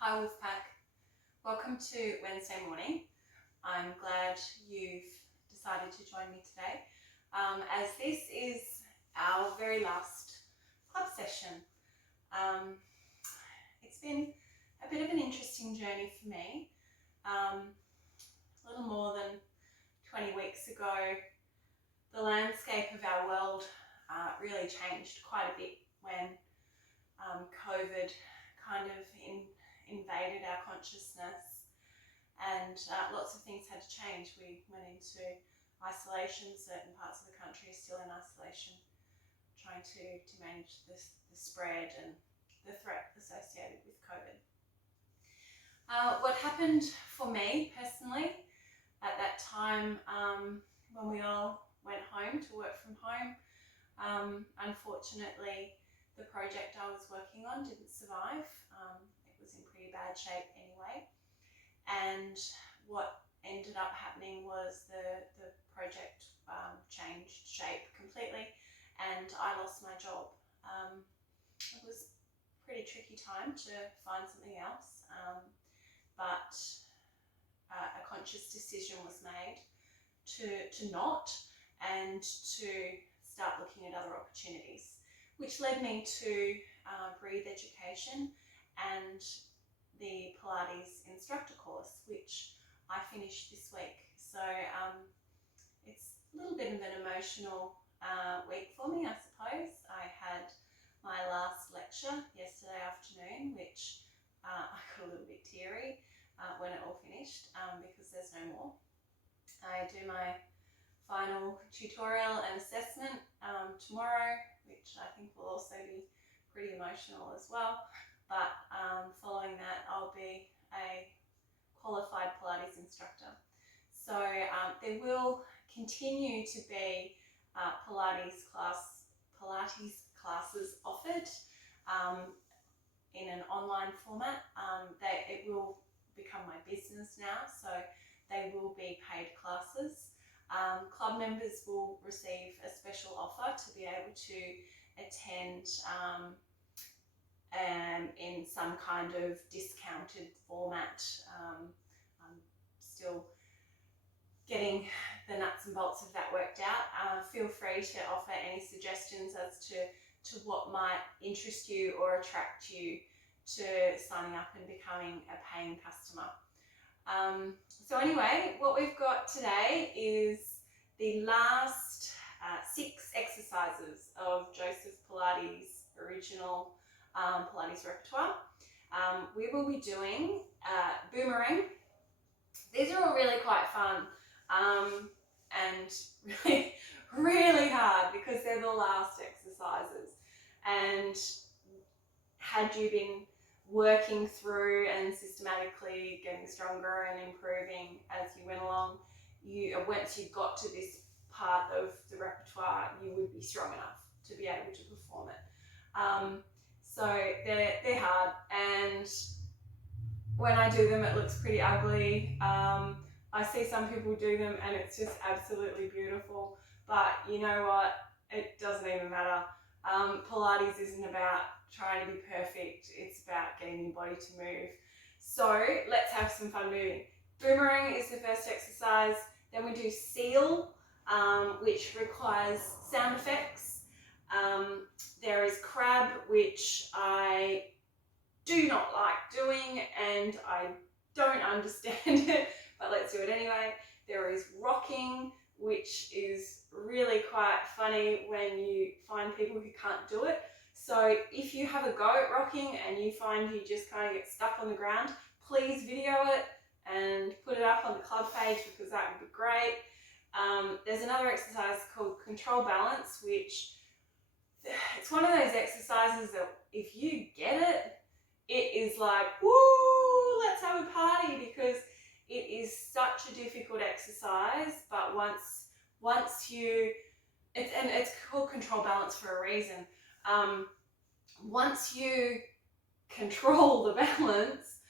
Hi Wolfpack, welcome to Wednesday morning. I'm glad you've decided to join me today as this is our very last club session. It's been a bit of an interesting journey for me. A little more than 20 weeks ago, the landscape of our world really changed quite a bit when COVID kind of invaded our consciousness, and lots of things had to change. We went into isolation. Certain parts of the country are still in isolation, trying to manage the spread and the threat associated with COVID. What happened for me personally at that time, when we all went home to work from home, unfortunately the project I was working on didn't survive. It was in pretty bad shape anyway, and what ended up happening was the project changed shape completely and I lost my job. It was a pretty tricky time to find something else, but a conscious decision was made to not, and to start looking at other opportunities, which led me to Breathe Education and the Pilates instructor course, which I finished this week. So it's a little bit of an emotional week for me, I suppose. I had my last lecture yesterday afternoon, which I got a little bit teary when it all finished, because there's no more. I do my final tutorial and assessment tomorrow, which I think will also be pretty emotional as well. But following that, I'll be a qualified Pilates instructor. So there will continue to be Pilates classes offered in an online format. It will become my business now, so they will be paid classes. Club members will receive a special offer to be able to attend in some kind of discounted format. I'm still getting the nuts and bolts of that worked out. Feel free to offer any suggestions as to what might interest you or attract you to signing up and becoming a paying customer. So anyway, what we've got today is the last 6 exercises of Joseph Pilates' original Pilates repertoire. We will be doing boomerang. These are all really quite fun and really hard because they're the last exercises. And had you been working through and systematically getting stronger and improving as you went along, once you got to this part of the repertoire, you would be strong enough to be able to perform it. So they're hard, and when I do them it looks pretty ugly. I see some people do them and it's just absolutely beautiful, but you know what, it doesn't even matter. Pilates isn't about trying to be perfect, it's about getting your body to move. So let's have some fun moving. Boomerang is the first exercise, then we do seal, which requires sound effects. There is crab, which I do not like doing and I don't understand it, but let's do it anyway. There is rocking, which is really quite funny when you find people who can't do it. So if you have a go at rocking and you find you just kind of get stuck on the ground, please video it and put it up on the club page because that would be great. There's another exercise called control balance, which it's one of those exercises that if you get it, it is like, woo, let's have a party, because it is such a difficult exercise. But once you, it's called control balance for a reason. Once you control the balance,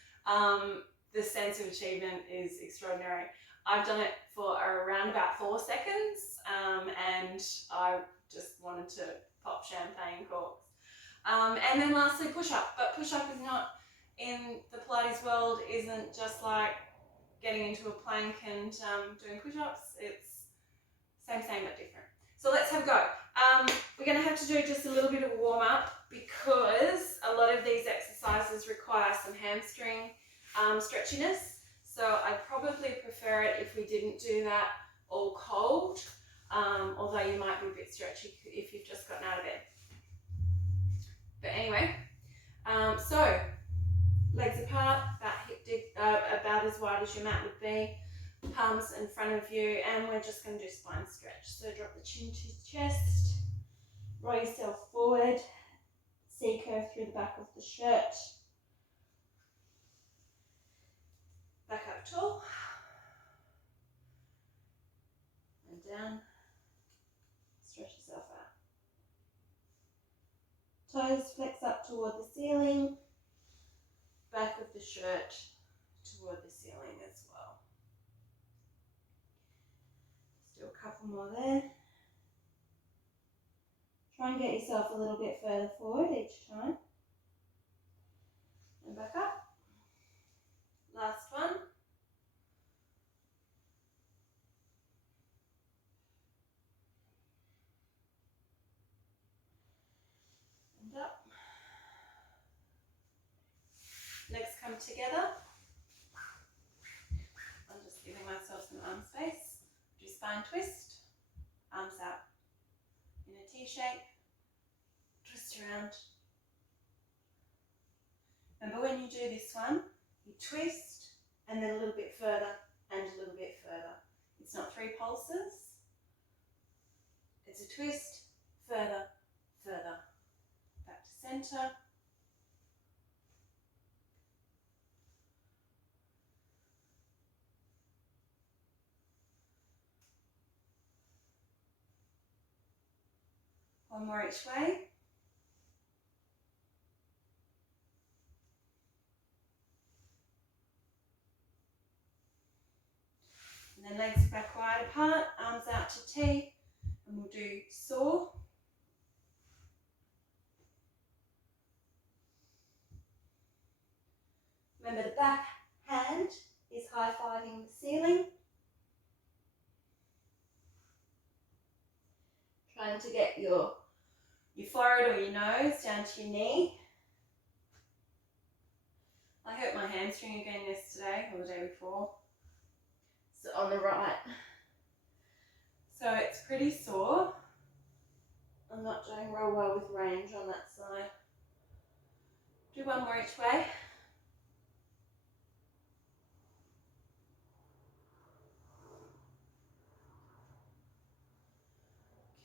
the sense of achievement is extraordinary. I've done it for around about 4 seconds, and I just wanted to pop champagne corks. And then lastly, push-up. But push-up is not in the Pilates world isn't just like getting into a plank and doing push-ups. It's same but different. So let's have a go. We're going to have to do just a little bit of a warm-up because a lot of these exercises require some hamstring stretchiness. So I'd probably prefer it if we didn't do that all cold, although you might be a bit stretchy if you've just gotten out of bed. But anyway, so legs apart, about as wide as your mat would be, palms in front of you, and we're just going to do spine stretch. So drop the chin to chest, roll yourself forward, C curve through the back of the shirt, back up tall, and down, stretch yourself out. Toes flex up toward the ceiling, back of the shirt toward the ceiling as well. Let's do a couple more there. Try and get yourself a little bit further forward each time. And back up. Last one. And up. Legs come together. I'm just giving myself some arm space. Do spine twist. Arms out in a T shape. Twist around. Remember when you do this one, you twist and then a little bit further and a little bit further. It's not 3 pulses. It's a twist, further, further. Back to center. One more each way. And then legs back wide apart, arms out to T, and we'll do saw. Remember the back hand is high-fiving the ceiling. Trying to get your forehead or your nose down to your knee. I hurt my hamstring again yesterday or the day before. So on the right. So it's pretty sore. I'm not doing real well with range on that side. Do one more each way.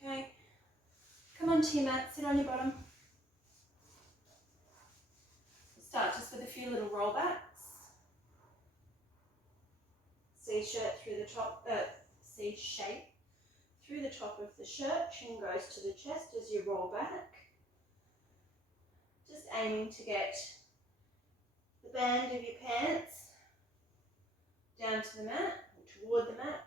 Okay. Come onto your mat, sit on your bottom. We'll start just with a few little rollbacks. C shirt through the top, C shape through the top of the shirt. Chin goes to the chest as you roll back. Just aiming to get the band of your pants down to the mat, or toward the mat.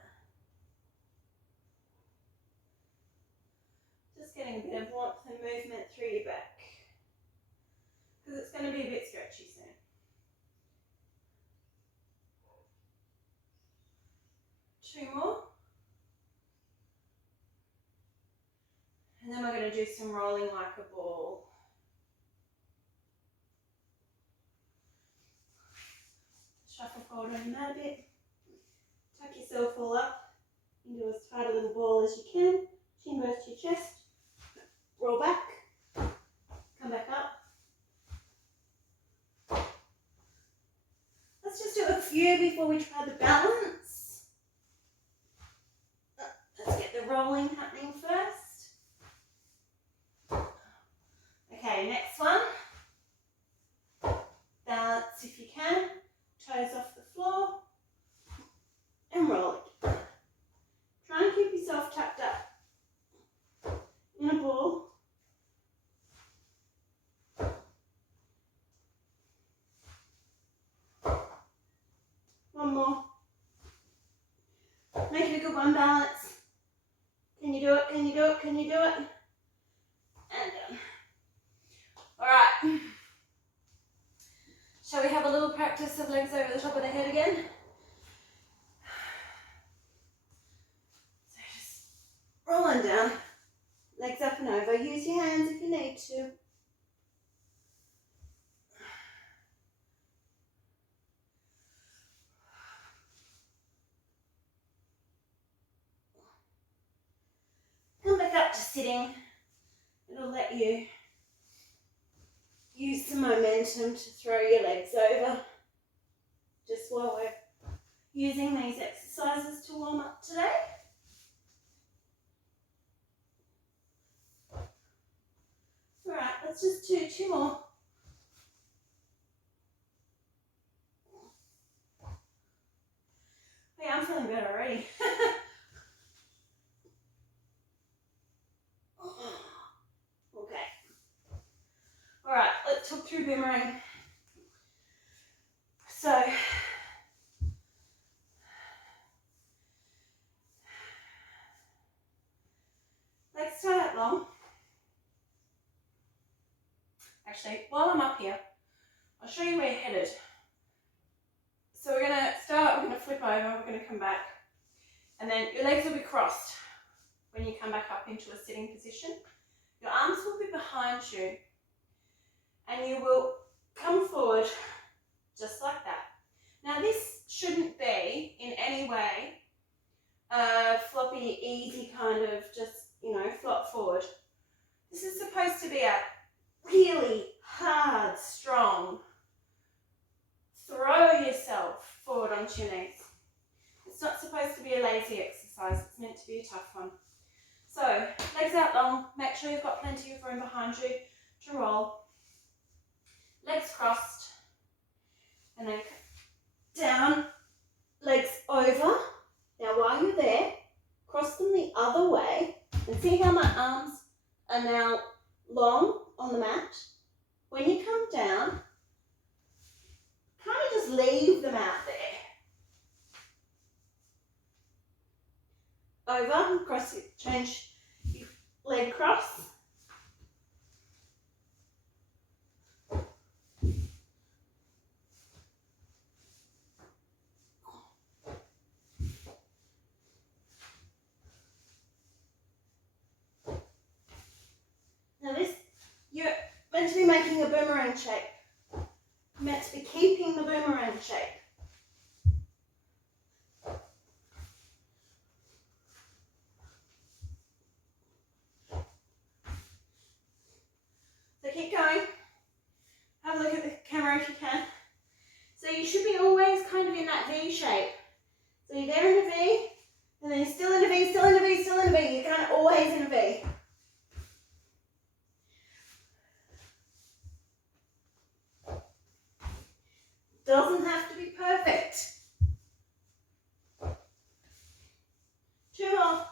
Just getting a bit of warmth and movement through your back, because it's going to be a bit stretchy soon. Two more. And then we're going to do some rolling like a ball. Shuffle forward on your mat a bit. Tuck yourself all up into as tight a little ball as you can. Chin goes to your chest. Roll back. Come back up. Let's just do a few before we try the balance. Let's get the rolling happening first. Okay, next one. Balance if you can. Toes off the floor. And roll it. Try and keep yourself tucked up in a ball. One more. Make it a good one, balance. Can you do it? Can you do it? Can you do it? And done. Alright. Shall we have a little practice of legs over the top of the head again? So just rolling down, legs up and over. Use your hands if you need to. Come back up to sitting. It'll let you use some momentum to throw your legs over just while we're using these exercises to warm up today. Alright, let's just do two more. Yeah, I'm feeling better already. Okay. Alright, let's talk through boomerang. So, legs start out long. Actually, while I'm up here, I'll show you where you're headed. So we're going to start, we're going to flip over, we're going to come back, and then your legs will be crossed when you come back up into a sitting position. Your arms will be behind you, and you will come forward just like that. Now this shouldn't be in any way a floppy, easy kind of just, flop forward. This is supposed to be a really hard, strong, throw yourself forward onto your knees. It's not supposed to be a lazy exercise, it's meant to be a tough one. So, legs out long, make sure you've got plenty of room behind you to roll. Legs crossed, and then down, legs over. Now while you're there, cross them the other way, and see how my arms are now long on the mat. When you come down, kind of just leave them out there. Over, cross it, change your leg cross. Now this, you're meant to be making a boomerang shape. You're meant to be keeping the boomerang shape. So keep going. Have a look at the camera if you can. So you should be always kind of in that V shape. So you're there in a V, and then you're still in a V, still in a V, still in a V. You're kind of always in a V. Doesn't have to be perfect. Two more.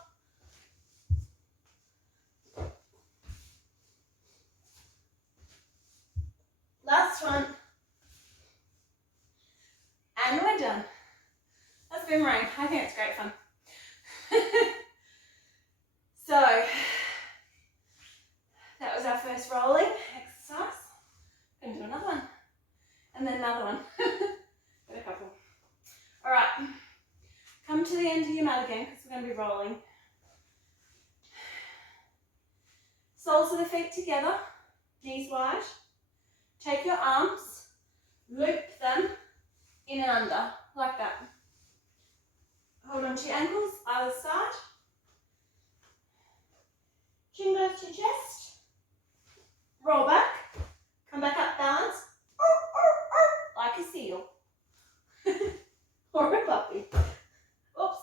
Last one. And we're done. That's boomerang. I think it's great fun. So, that was our first rolling exercise. I'm going to do another one. And then another one. Got a couple. Alright. Come to the end of your mat again because we're going to be rolling. Soles of the feet together. Knees wide. Take your arms. Loop them in and under. Like that. Hold on to your ankles. Either side. Chin goes to your chest. Roll back. Come back up, balance. Like a seal. Or a puppy. Oops.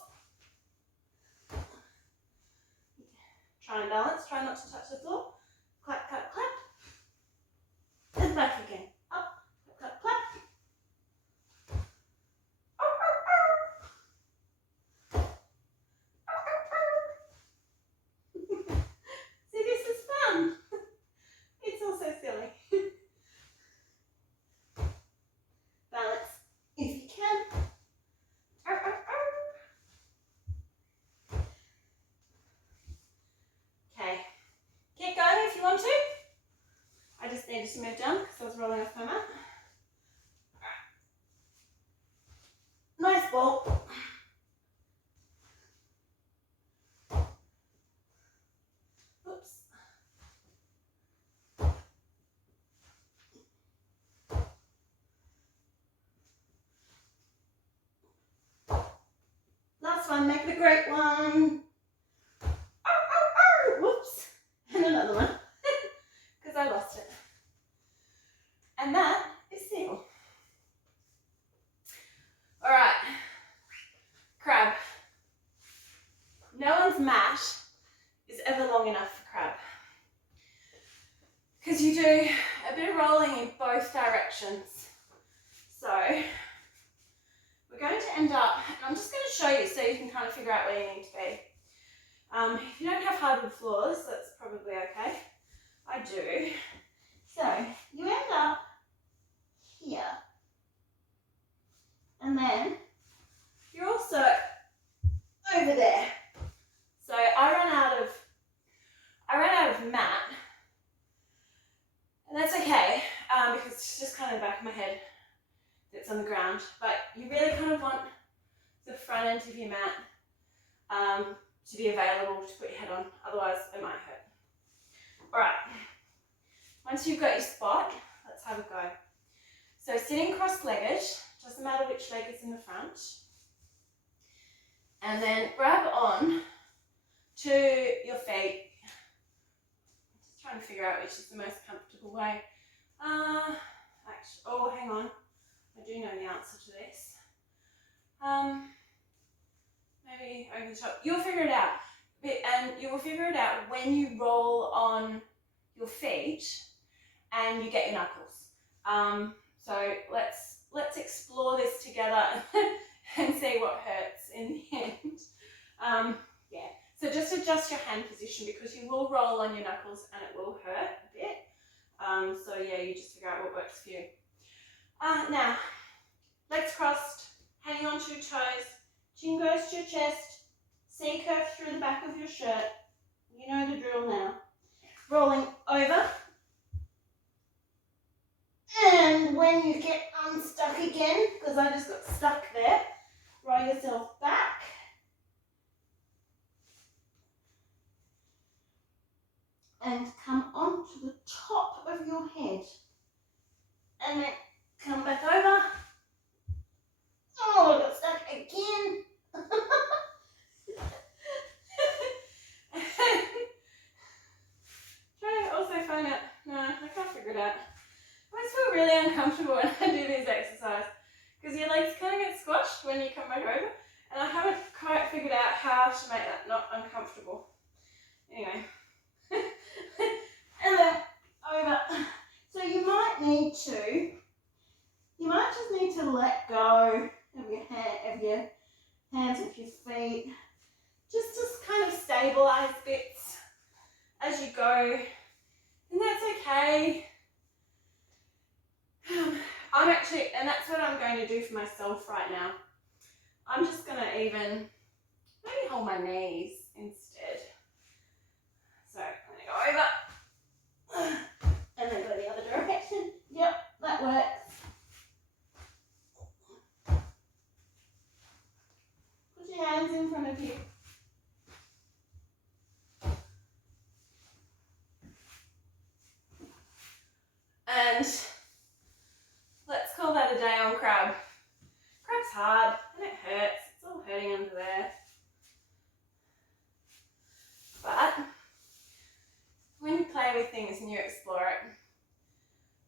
Try and balance. Try not to touch the floor. Clap, clap, clap. And back again. Up. Clap, clap, clap. See, this is fun. It's also silly. Balance if you can. Okay. Keep going if you want to. I just needed to move down because I was rolling off my mat. one, make it a great one. Whoops. And another one, because I lost it. And that is seal. All right, crab. No one's mat is ever long enough for crab, because you do a bit of rolling in both directions. So we're going to end up, and I'm just going to show you so you can kind of figure out where you need to be. If you don't have hardwood floors, that's probably okay. I do. So you end up here, and then you're also over there. So I ran out of mat, and that's okay, because it's just kind of the back of my head that's on the ground. But you really kind of want the front end of your mat to be available to put your head on, otherwise it might hurt. All right, once you've got your spot, let's have a go. So sitting cross-legged, doesn't matter which leg is in the front, and then grab on to your feet. Just trying to figure out which is the most comfortable way. Actually, oh, hang on, I do know the answer to this. Maybe over the top. You'll figure it out, and you will figure it out when you roll on your feet and you get your knuckles. So let's explore this together and see what hurts in the end. Yeah. So just adjust your hand position, because you will roll on your knuckles and it will hurt a bit. So yeah, you just figure out what works for you. Now, legs crossed, hanging on to your toes, chin goes to your chest, C curve through the back of your shirt. You know the drill now. Rolling over. And when you get unstuck again, because I just got stuck there, roll yourself back. And come onto the top of your head. And then come back over. Oh, I got stuck again. Try to also find out. No, I can't figure it out. I always feel really uncomfortable when I do these exercises, because your legs kind of get squashed when you come back over, and I haven't quite figured out how to make that not uncomfortable. Anyway. And then over. So you might just need to let go of your hands, of your feet, just to kind of stabilize bits as you go, and that's okay. And that's what I'm going to do for myself right now. I'm just going to even maybe hold my knees instead. So I'm going to go over and then go the other direction. Yep, that works. Put your hands in front of you. And let's call that a day on crab. Crab's hard and it hurts. It's all hurting under there. But when you play with things and you explore it,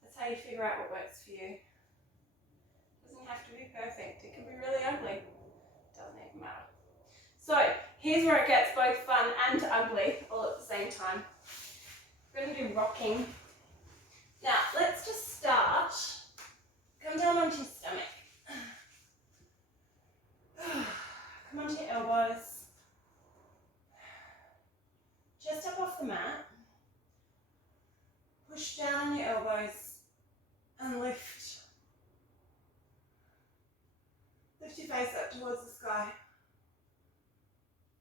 that's how you figure out what works for you. It doesn't have to be perfect. It can be really ugly. It doesn't even matter. So here's where it gets both fun and ugly all at the same time. We're going to do rocking. Now, let's just start. Come down onto your stomach. Come onto your elbows. Chest up off the mat. Push down on your elbows and lift. Lift your face up towards the sky.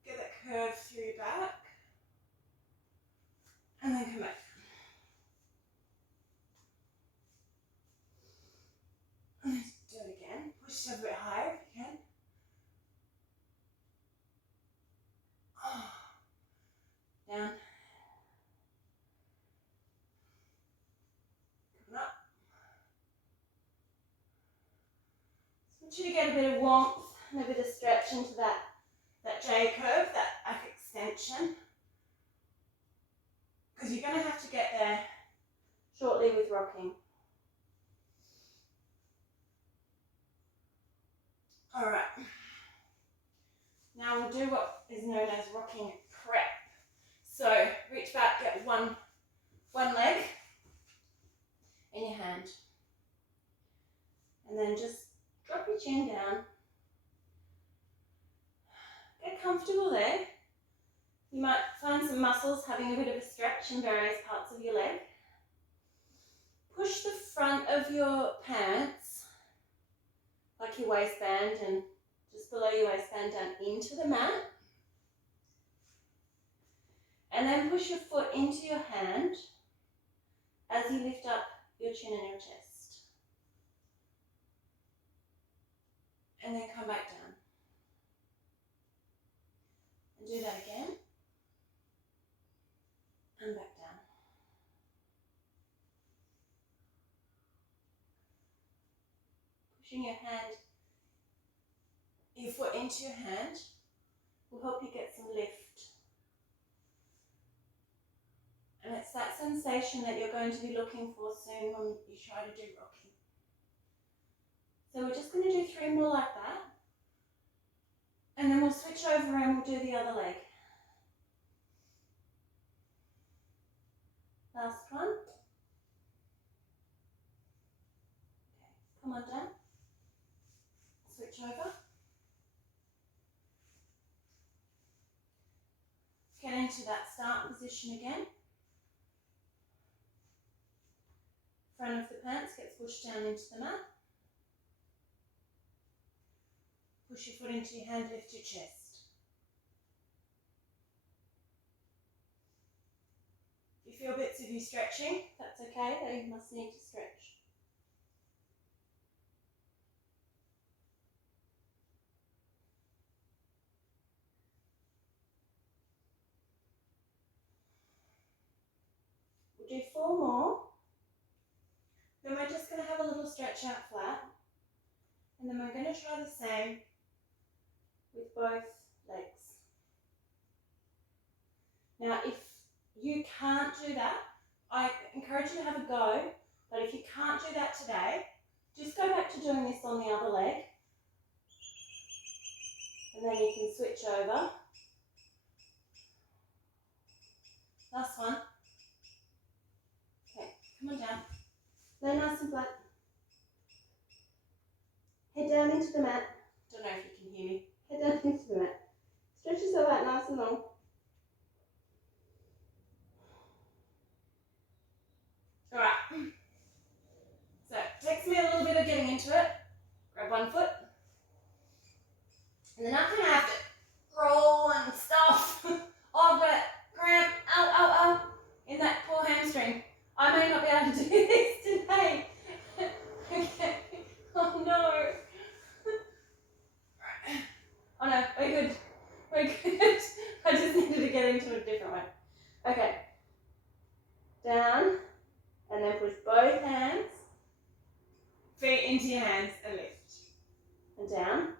Get that curve through your back. And then come back. And then do it again. Push it a bit higher if you can. Down. Coming up. So I want you to get a bit of warmth and a bit of stretch into that that J curve, that back extension, because you're going to have to get there shortly with rocking. All right. Now we'll do what is known as rocking prep. So reach back, get one leg in your hand, and then just drop your chin down. Get comfortable there. You might find some muscles having a bit of a stretch in various parts of your leg. Push the front of your pants, like your waistband and just below your waistband, down into the mat. And then push your foot into your hand as you lift up your chin and your chest. And then come back down. And do that again. And back down. Pushing your foot into your hand will help you get some lift. And it's that sensation that you're going to be looking for soon when you try to do rocking. So we're just going to do 3 more like that. And then we'll switch over and we'll do the other leg. Last one. Okay, come on down. Switch over. Get into that start position again. Front of the pants gets pushed down into the mat. Push your foot into your hand, lift your chest. If you feel bits of you stretching, that's okay, though you must need to stretch. We'll do 4 more. Then we're just going to have a little stretch out flat. And then we're going to try the same with both legs. Now, if you can't do that, I encourage you to have a go. But if you can't do that today, just go back to doing this on the other leg. And then you can switch over. Last one. Okay, come on down. Lay nice and flat. Head down into the mat. Don't know if you can hear me. Head down into the mat. Stretch yourself out nice and long. Alright. So, takes me a little bit of getting into it. Grab one foot. And then I'm going to have to roll and stuff. Oh, I've got a cramp. Ow, ow, ow. In that poor hamstring. I may not be able to do this today. Okay. Oh no. Right. Oh no, we're good. We're good. I just needed to get into it a different way. Okay. Down. And then push both hands. Feet into your hands and lift. And down.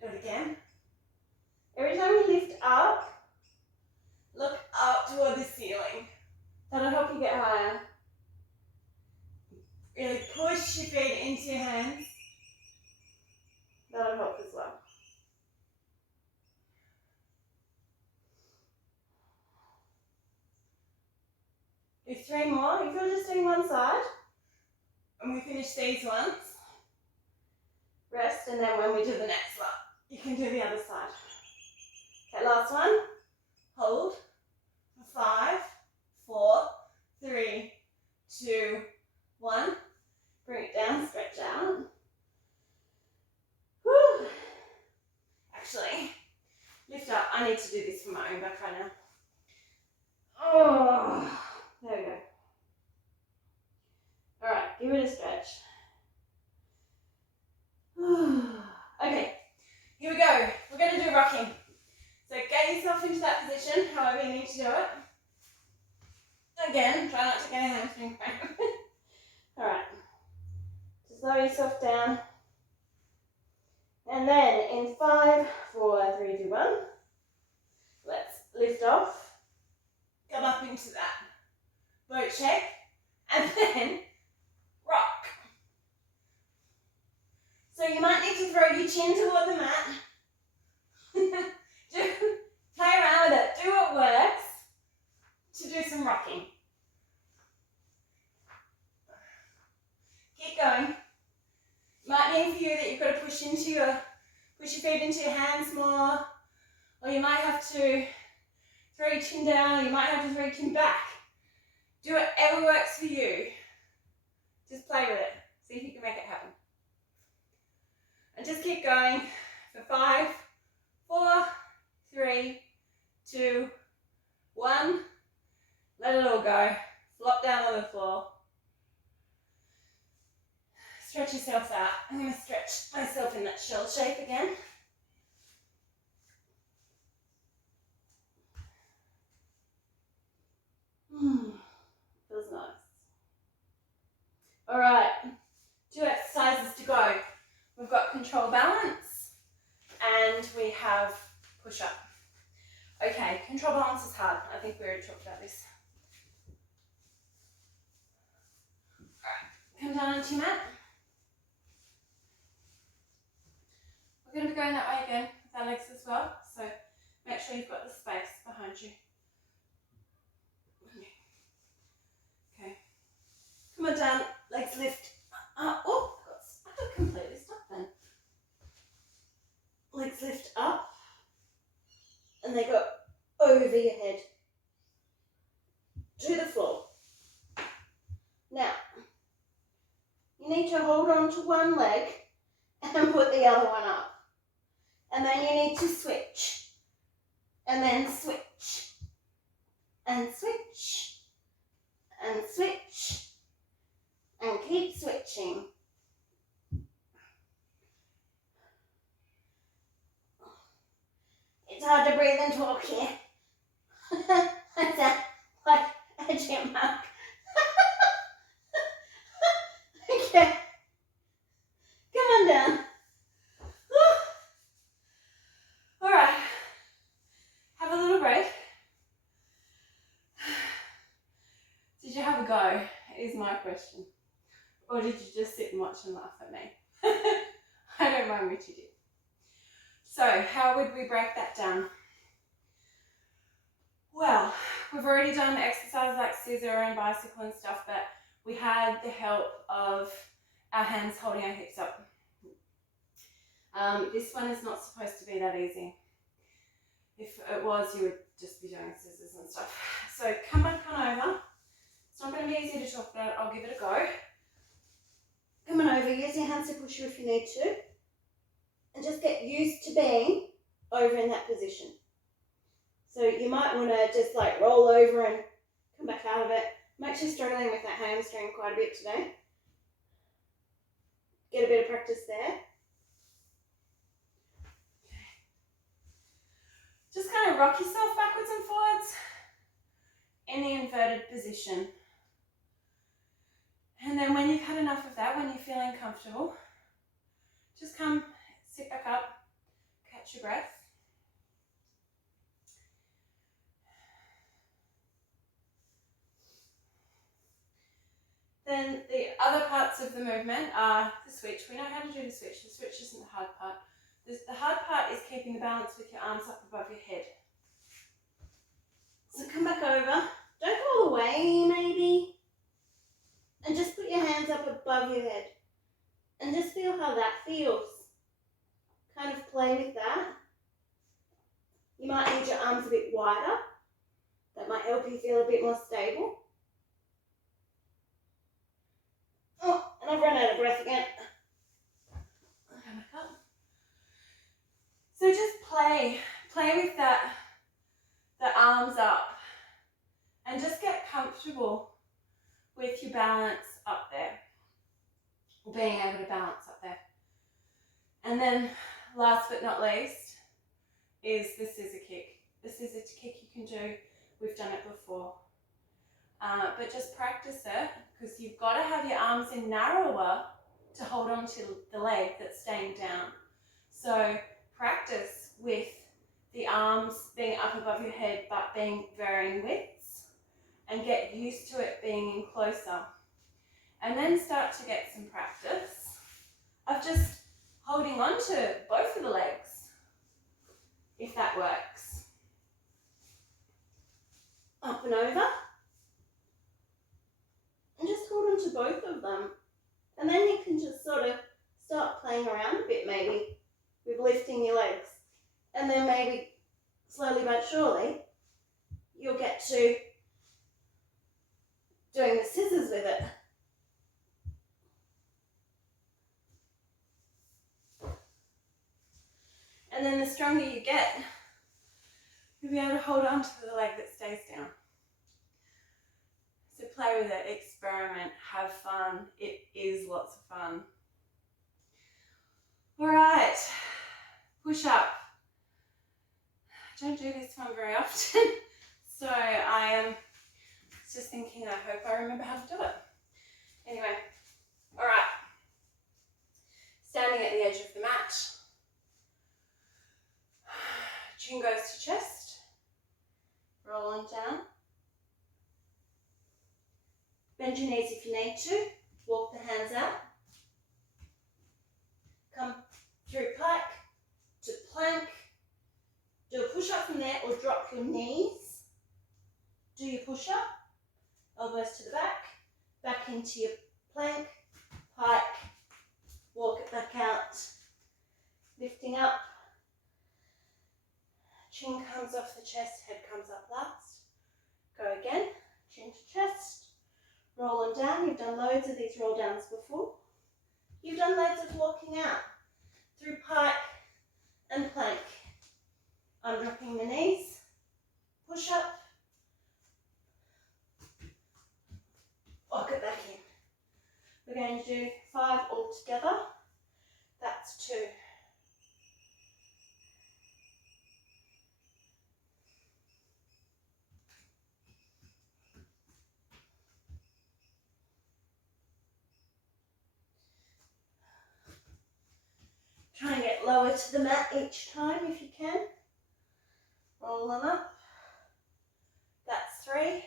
Do it again. Every time you lift up, look up toward the ceiling. That'll help you get higher. Really push your feet into your hands. That'll help as well. Do 3 more. If you're just doing one side, and we finish these ones, rest, and then when we do the next one, you can do the other side. Okay, last one. Hold for 5, 4, 3, 2, 1. Bring it down, stretch out. Whew. Actually, lift up. I need to do this for my own back right now. Oh, there we go. All right, give it a stretch. Okay, here we go. We're going to do rocking. So get yourself into that position, however you need to do it. Again, try not to get a hamstring cramp. All right. Just lower yourself down And then in 5, 4, 3, 2, 1, let's lift off, come up into that boat shape, and then rock. So you might need to throw your chin toward the mat. Play around with it, do what works to do some rocking. Keep going. Might mean for you that you've got to push your feet into your hands more, or you might have to throw your chin down, or you might have to throw your chin back. Do whatever works for you. Just play with it. See if you can make it happen. And just keep going for 5, 4, 3, 2, 1. Let it all go. Flop down on the floor. Stretch yourself out. I'm going to stretch myself in that shell shape again. Feels nice. All right, 2 exercises to go. We've got control balance and we have push up. Okay, control balance is hard. I think we already talked about this. All right, come down onto your mat. We're going to be going that way again with our legs as well, so make sure you've got the space behind you. Okay, come on down, legs lift. Oh, I got completely stuck then. Legs lift up, and they go over your head to the floor. Now, you need to hold on to one leg and put the other one up. And then you need to switch, and then switch, and switch, and switch, and keep switching. It's hard to breathe and talk here. I sound like a chipmunk. Okay, come on down. All right, have a little break. Did you have a go, is my question. Or did you just sit and watch and laugh at me? I don't mind what you did. So how would we break that down? Well, we've already done exercises like scissor and bicycle and stuff, but we had the help of our hands holding our hips up. This one is not supposed to be that easy. If it was, you would just be doing scissors and stuff. So come back on over. It's not going to be easy to talk about. I'll give it a go. Come on over. Use your hands to push you if you need to. And just get used to being over in that position. So you might want to just like roll over and come back out of it. I'm actually struggling with that hamstring quite a bit today. Get a bit of practice there. Just kind of rock yourself backwards and forwards in the inverted position. And then when you've had enough of that, when you're feeling comfortable, just come, sit back up, catch your breath. Then the other parts of the movement are the switch. We know how to do the switch. The switch isn't the hard part. The hard part is keeping the balance with your arms up above your head. So come back over. Don't go all the way, maybe. And just put your hands up above your head. And just feel how that feels. Kind of play with that. You might need your arms a bit wider. That might help you feel a bit more stable. Oh, and I've run out of breath again. Come back up. So just play with that, the arms up, and just get comfortable with your balance up there, or being able to balance up there. And then last but not least is the scissor kick. The scissor kick you can do, we've done it before. But just practice it, because you've got to have your arms in narrower to hold on to the leg that's staying down. So practice with the arms being up above your head but being varying widths, and get used to it being in closer. And then start to get some practice of just holding on to both of the legs, if that works. Up and over. And just hold on to both of them. And then you can just sort of start playing around a bit maybe with lifting your legs. And then maybe slowly but surely you'll get to doing the scissors with it. And then the stronger you get, you'll be able to hold on to the leg that stays down. So play with it, experiment, have fun. It is lots of fun. All right, push up. I don't do this one very often, so I am just thinking, I hope I remember how to do it. Anyway, all right. Standing at the edge of the mat. Chin goes to chest. Rolling down. Bend your knees if you need to. Walk the hands out. Come through pike to plank. Do a push-up from there or drop your knees. Do your push-up. Elbows to the back. Back into your plank. Pike. Walk it back out. Lifting up. Chin comes off the chest, head comes up last. Go again. Chin to chest. Rolling down. You've done loads of these roll downs before. You've done loads of walking out through pike and plank. Undropping the knees. Push up. Walk it back in. We're going to do 5 all together. That's 2. Try and get lower to the mat each time if you can. Roll them up. That's 3.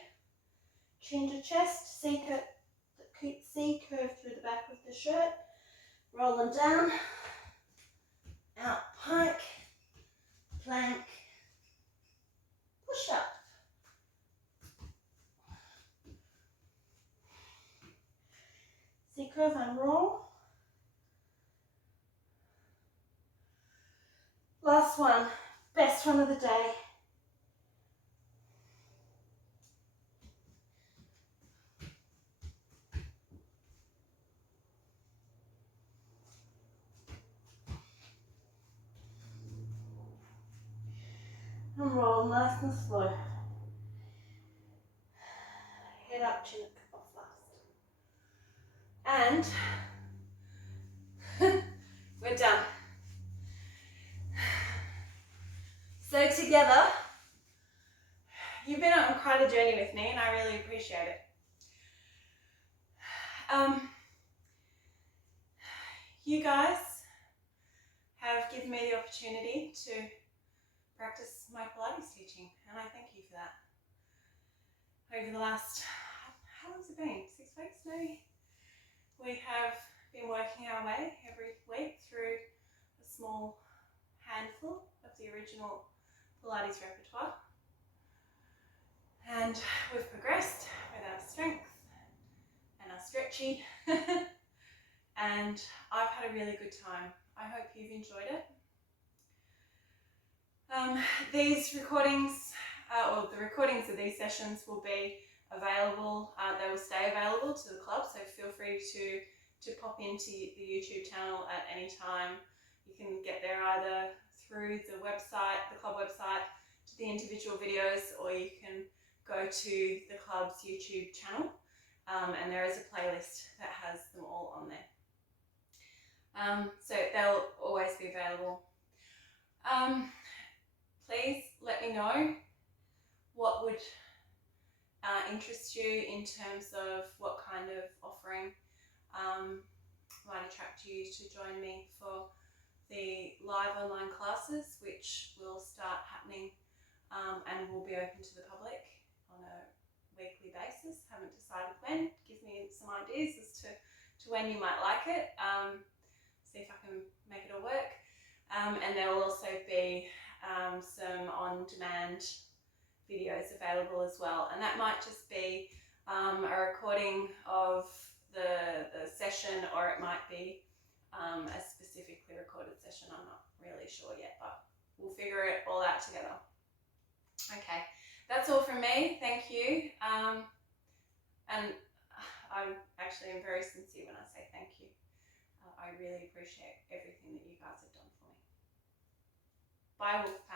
Chin to chest, C curve through the back of the shirt. Roll them down. Out pike. Plank. Push up. C curve and roll. Last one, best one of the day. And roll nice and slow. Head up, chin off last. And we're done. So together, you've been on quite a journey with me and I really appreciate it. You guys have given me the opportunity to practice my Pilates teaching and I thank you for that. Over the last, how long has it been? 6 weeks maybe? We have been working our way every week through a small handful of the original Pilates repertoire, and we've progressed with our strength and our stretchy and I've had a really good time. I hope you've enjoyed it. These recordings, or the recordings of these sessions will be available, they will stay available to the club, so feel free to pop into the YouTube channel at any time. You can get there either through the website, the club website, to the individual videos, or you can go to the club's YouTube channel, and there is a playlist that has them all on there. So they'll always be available. Please let me know what would interest you in terms of what kind of offering might attract you to join me for the live online classes, which will start happening and will be open to the public on a weekly basis. Haven't decided when. Give me some ideas as to when you might like it. See if I can make it all work. And there will also be some on-demand videos available as well. And that might just be a recording of the session, or it might be a specifically recorded session. I'm not really sure yet, but we'll figure it all out together. Okay, that's all from me. Thank you. And I'm actually very sincere when I say thank you. I really appreciate everything that you guys have done for me. Bye, Wolfpack.